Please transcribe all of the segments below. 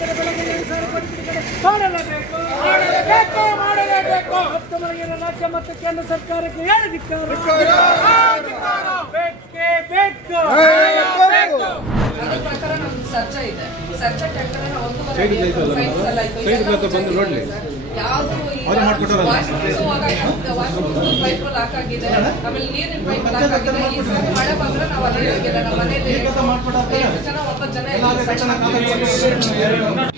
ರೈತರ ಬೆಳೆಗೆ 2,000 ಕೋಟಿ ಬಿಡುಗಡೆ ಮಾಡಲೇಬೇಕು. ಹತ್ತೊಂಬತ್ತು ರಾಜ್ಯ ಮತ್ತು ಕೇಂದ್ರ ಸರ್ಕಾರಕ್ಕೆ ಹೇಳಿದಿಕ್ಕಾರ ಬೇಕೇ ಬೇಕು. ಪ್ರಕಾರ ನಮ್ದು ಸರ್ಚಾ ಇದೆ. ಸರ್ಚಾ ಟೆಂಡರ್ 1.5 ಯಾವುದು ಪೈಪ್ ಲಾಕ್ ಆಗಿದೆ, ಆಮೇಲೆ ನೀರಿನ ಪೈಪ್ ಲಾಕ್ ಆಗಿದೆ. ಈ ಸರಿ ಮಳೆ ಬಂದ್ರೆ ನಾವು ಅಲ್ಲೇ ಹೋಗಿಲ್ಲ, ನಮ್ಮ ಮನೇಲಿ 8 ಜನ 9 ಜನ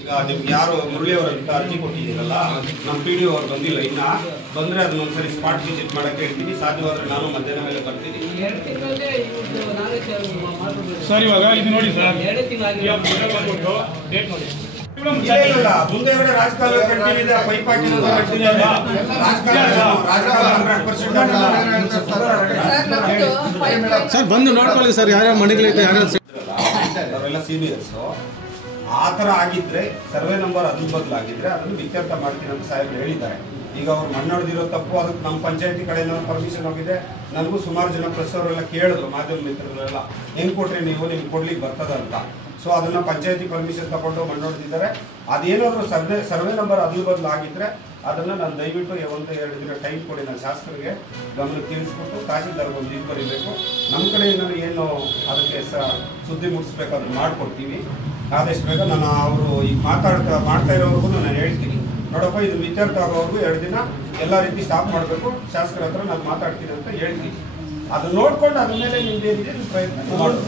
ಈಗ ನಿಮ್ಗೆ ಯಾರು ಮುರಳಿ ಅವರಂತ ಅರ್ಜಿ ಕೊಟ್ಟಿದ್ದೀರಲ್ಲ, ನಮ್ಮ PDO ಅವ್ರು ಬಂದಿಲ್ಲ. ಇನ್ನ ಬಂದ್ರೆ ಅದನ್ನೊಂದ್ಸರಿ ಸ್ಪಾಟ್ ವಿಸಿಟ್ ಮಾಡಕ್ಕೆ ಹೇಳ್ತೀನಿ. ಸಾಧ್ಯವಾದ್ರೆ ನಾನು ಮಧ್ಯಾಹ್ನ ಮೇಲೆ ಬರ್ತೀನಿ. 2 ತಿಂಗಳಲ್ಲೇ ಸರ್ ಇವಾಗ ಇದು ನೋಡಿ ಸರ್, 2 ತಿಂಗಳಾಗಿದೆ. ಡೇಟ್ ನೋಡಿ. ಇಲ್ಲ ಮುಂದೆಗಡೆ ರಾಜಕಾಲ ಕಂಟಿನ್ಯೂ ಇದೆ, ಪೈಪ್ ಹಾಕಿರೋದು ಕಂಟಿನ್ಯೂ ಇದೆ. ಸರ್ ಬಂದು ನೋಡ್ಕೊಳ್ಳಿ ಸರ್, ಯಾರ್ಯಾವ ಮನೆಗಳಿದೆ ಅವರೆಲ್ಲ ಸೀನಿಯರ್ಸ್. ಆ ಥರ ಆಗಿದ್ರೆ ಸರ್ವೆ ನಂಬರ್ ಅದು ಬದಲಾಗಿದ್ರೆ ಅದನ್ನು ಇತ್ಯರ್ಥ ಮಾಡ್ತೀನಿ ಅಂತ ಸಾಹೇಬ್ರು ಹೇಳಿದ್ದಾರೆ. ಈಗ ಅವ್ರು ಮಣ್ಣೊಡೆದಿರೋ ತಪ್ಪು, ಅದಕ್ಕೆ ನಮ್ಮ ಪಂಚಾಯತಿ ಕಡೆಯಿಂದ ಪರ್ಮಿಷನ್ ಹೋಗಿದೆ. ನನಗೂ ಸುಮಾರು ಜನ ಪ್ರೆಸ್ ಅವರೆಲ್ಲ ಕೇಳಿದ್ರು, ಮಾಧ್ಯಮ ಮಿತ್ರರೆಲ್ಲ, ಹೆಂಗೆ ಕೊಟ್ರಿ ನೀವು, ನಿಮ್ಗೆ ಕೊಡ್ಲಿಕ್ಕೆ ಬರ್ತದ ಅಂತ. ಸೊ ಅದನ್ನು ಪಂಚಾಯತಿ ಪರ್ಮಿಷನ್ ತಗೊಂಡು ಮಣ್ಣೊಡೆದಿದ್ದಾರೆ. ಅದೇನಾದರೂ ಸರ್ವೆ ನಂಬರ್ ಅದು ಬದಲಾಗಿದ್ರೆ ಅದನ್ನು ನಾನು ದಯವಿಟ್ಟು 1-2 ದಿನ ಟೈಮ್ ಕೊಡಿ, ನಾನು ಶಾಸಕರಿಗೆ ಗಮನಕ್ಕೆ ತಿಳಿಸ್ಬಿಟ್ಟು ತಹಸೀಲ್ದಾರ್ಗೆ ಒಂದು ಇದು ಬರೀಬೇಕು. ನಮ್ಮ ಕಡೆಯಿಂದ ಏನು ಅದಕ್ಕೆ ಸುದ್ದಿ ಮುಟ್ಟಿಸ್ಬೇಕು ಅದನ್ನು ಮಾಡಿಕೊಡ್ತೀವಿ ಆದಷ್ಟು ಬೇಗ. ನಾನು ಅವರು ಈಗ ಮಾಡ್ತಾ ಇರೋವ್ರಿಗೂ ನಾನು ಹೇಳ್ತೀನಿ, ನೋಡಪ್ಪ ಇದು ವಿಚಾರ ಆಗೋವರೆಗೂ 2 ದಿನ ಎಲ್ಲ ರೀತಿ ಸ್ಟಾಪ್ ಮಾಡಬೇಕು, ಶಾಸಕರ ಹತ್ರ ನಾನು ಮಾತಾಡ್ತೀನಿ ಅಂತ ಹೇಳ್ತೀನಿ. ಅದು ನೋಡ್ಕೊಂಡು ಅದ್ರ ಮೇಲೆ ನಿಮ್ದು ಏನಿದೆ ಪ್ರಯತ್ನ ಮಾಡಿ.